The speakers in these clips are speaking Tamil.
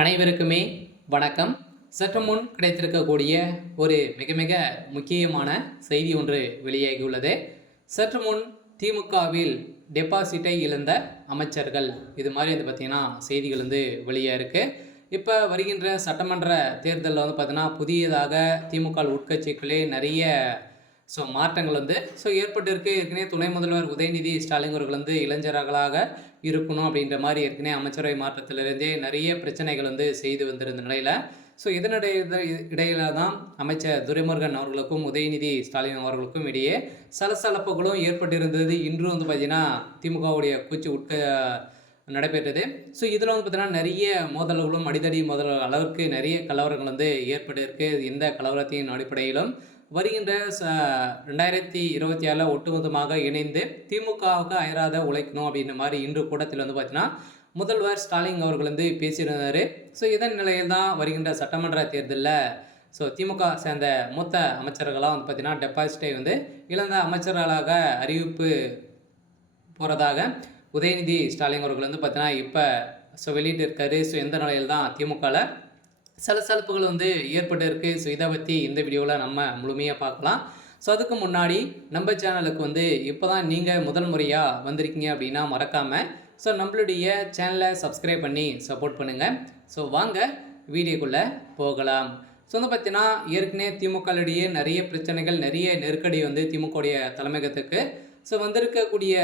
அனைவருக்குமே வணக்கம். சற்று முன் கிடைத்திருக்கக்கூடிய ஒரு மிக மிக முக்கியமான செய்தி ஒன்று வெளியாகியுள்ளது. சற்று முன் திமுகவில் டெபாசிட்டை இழந்த அமைச்சர்கள், இது மாதிரி வந்து பார்த்திங்கன்னா செய்திகள் வந்து வெளியாக இருக்குது. இப்போ வருகின்ற சட்டமன்ற தேர்தலில் வந்து பார்த்திங்கன்னா புதியதாக திமுக உட்கட்சிகளே நிறைய மாற்றங்கள் வந்து ஏற்பட்டிருக்கு. ஏற்கனவே துணை முதல்வர் உதயநிதி ஸ்டாலின் அவர்கள் வந்து இளைஞர்களாக இருக்கணும் அப்படின்ற மாதிரி ஏற்கனவே அமைச்சரவை மாற்றத்திலிருந்தே நிறைய பிரச்சனைகள் வந்து செய்து வந்திருந்த நிலையில் இடையில தான் அமைச்சர் துரைமுருகன் அவர்களுக்கும் உதயநிதி ஸ்டாலின் அவர்களுக்கும் இடையே சலசலப்புகளும் ஏற்பட்டிருந்தது. இன்றும் வந்து பார்த்திங்கன்னா திமுகவுடைய கூச்சு நடைபெற்றது. இதில் வந்து பார்த்திங்கன்னா நிறைய மோதல்களும் அடிதடி மோதல் அளவுக்கு நிறைய கலவரங்கள் வந்து ஏற்பட்டிருக்கு. இந்த கலவரத்தின் அடிப்படையிலும் வருகின்ற 2026 ஒட்டுமொத்தமாக இணைந்து திமுகவுக்கு அயராத உழைக்கணும் அப்படின்ற மாதிரி இன்று கூட்டத்தில் வந்து பார்த்தீங்கன்னா முதல்வர் ஸ்டாலின் அவர்கள் வந்து பேசியிருந்தார். இதன் நிலையில் தான் வருகின்ற சட்டமன்ற தேர்தலில் திமுக சேர்ந்த மூத்த அமைச்சர்களாக வந்து பார்த்திங்கன்னா டெபாசிட்டை வந்து இழந்த அமைச்சர்களாக அறிவிப்பு போகிறதாக உதயநிதி ஸ்டாலின் அவர்கள் வந்து பார்த்தீங்கன்னா இப்போ வெளியிட்டிருக்காரு. எந்த நிலையில் தான் திமுகவில் சலசலப்புகள் வந்து ஏற்பட்டு இருக்குது. இதை பற்றி இந்த வீடியோவில் நம்ம முழுமையாக பார்க்கலாம். அதுக்கு முன்னாடி நம்ம சேனலுக்கு வந்து இப்போ தான் நீங்கள் முதல் முறையாக வந்திருக்கீங்க அப்படின்னா மறக்காமல் நம்மளுடைய சேனலை சப்ஸ்கிரைப் பண்ணி சப்போர்ட் பண்ணுங்கள். வாங்க வீடியோக்குள்ளே போகலாம். வந்து பார்த்தீங்கன்னா ஏற்கனவே திமுகவுடைய நிறைய பிரச்சனைகள், நிறைய நெருக்கடி வந்து திமுகவுடைய தலைமையகத்துக்கு வந்திருக்கக்கூடிய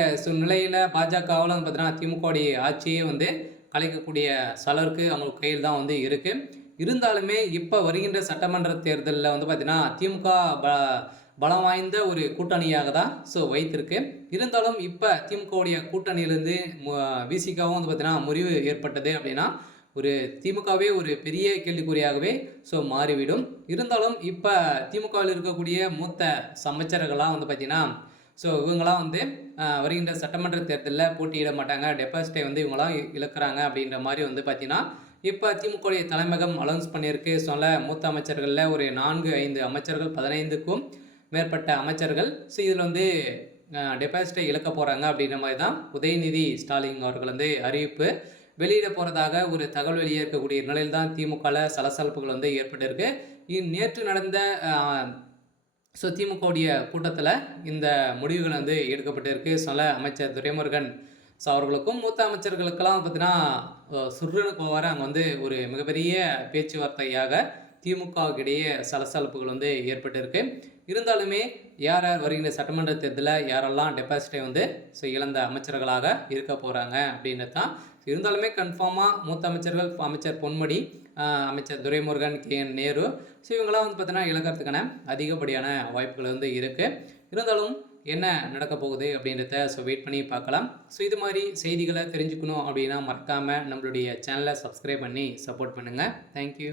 நிலையில் பாஜகவில் வந்து பார்த்தீங்கன்னா திமுகவுடைய ஆட்சியே வந்து கலைக்கக்கூடிய சலருக்கு அவங்க கையில் தான் வந்து இருக்குது. இருந்தாலுமே இப்போ வருகின்ற சட்டமன்ற தேர்தலில் வந்து பார்த்திங்கன்னா திமுக பலம் வாய்ந்த ஒரு கூட்டணியாக தான் வைத்திருக்கு. இருந்தாலும் இப்போ திமுகவுடைய கூட்டணியிலேருந்து விசிகாவும் வந்து பார்த்திங்கன்னா முறிவு ஏற்பட்டது அப்படின்னா ஒரு திமுகவே ஒரு பெரிய கேள்விக்குறியாகவே மாறிவிடும். இருந்தாலும் இப்போ திமுகவில் இருக்கக்கூடிய மூத்த அமைச்சர்கள்லாம் வந்து பார்த்திங்கன்னா இவங்களாம் வந்து வருகின்ற சட்டமன்ற தேர்தலில் போட்டியிட மாட்டாங்க, டெபாசிட்டை வந்து இவங்களாம் இழக்கிறாங்க அப்படின்ற மாதிரி வந்து பார்த்திங்கன்னா இப்போ திமுகவுடைய தலைமையகம் அனௌன்ஸ் பண்ணியிருக்கு. மூத்த அமைச்சர்களில் ஒரு 4-5 அமைச்சர்கள், 15க்கும் மேற்பட்ட அமைச்சர்கள் இதில் வந்து டெபாசிட்டை இழக்க போகிறாங்க அப்படின்ற மாதிரி தான் உதயநிதி ஸ்டாலின் அவர்கள் வந்து அறிவிப்பு வெளியிட போகிறதாக ஒரு தகவல் வெளியே இருக்கக்கூடிய நிலையில் தான் திமுகவில் சலசலப்புகள் வந்து ஏற்பட்டிருக்கு. நேற்று நடந்த திமுகவுடைய கூட்டத்தில் இந்த முடிவுகள் வந்து எடுக்கப்பட்டிருக்கு. அமைச்சர் துரைமுருகன் அவர்களுக்கும் மூத்த அமைச்சர்களுக்கெல்லாம் பார்த்தீங்கன்னா சுருன்னு போவார். அங்கே வந்து ஒரு மிகப்பெரிய பேச்சுவார்த்தையாக திமுகவுக்கிடையே சலசலப்புகள் வந்து ஏற்பட்டிருக்கு. இருந்தாலுமே யார் வருகின்ற சட்டமன்ற தேர்தலில் யாரெல்லாம் டெபாசிட்டை வந்து இழந்த அமைச்சர்களாக இருக்க போகிறாங்க அப்படின்றது தான். இருந்தாலுமே கன்ஃபார்மாக மூத்த அமைச்சர்கள் அமைச்சர் பொன்முடி, அமைச்சர் துரைமுருகன், KN நேரு இவங்களாம் வந்து பார்த்தீங்கன்னா இழக்கிறதுக்கான அதிகப்படியான வாய்ப்புகள் வந்து இருக்குது. இருந்தாலும் என்ன நடக்க போகுது அப்படின்றத வெயிட் பண்ணி பார்க்கலாம். இது மாதிரி செய்திகளை தெரிஞ்சுக்கணும் அப்படின்னா மறக்காமல் நம்மளுடைய சேனலை சப்ஸ்கிரைப் பண்ணி சப்போர்ட் பண்ணுங்கள். தேங்க்யூ.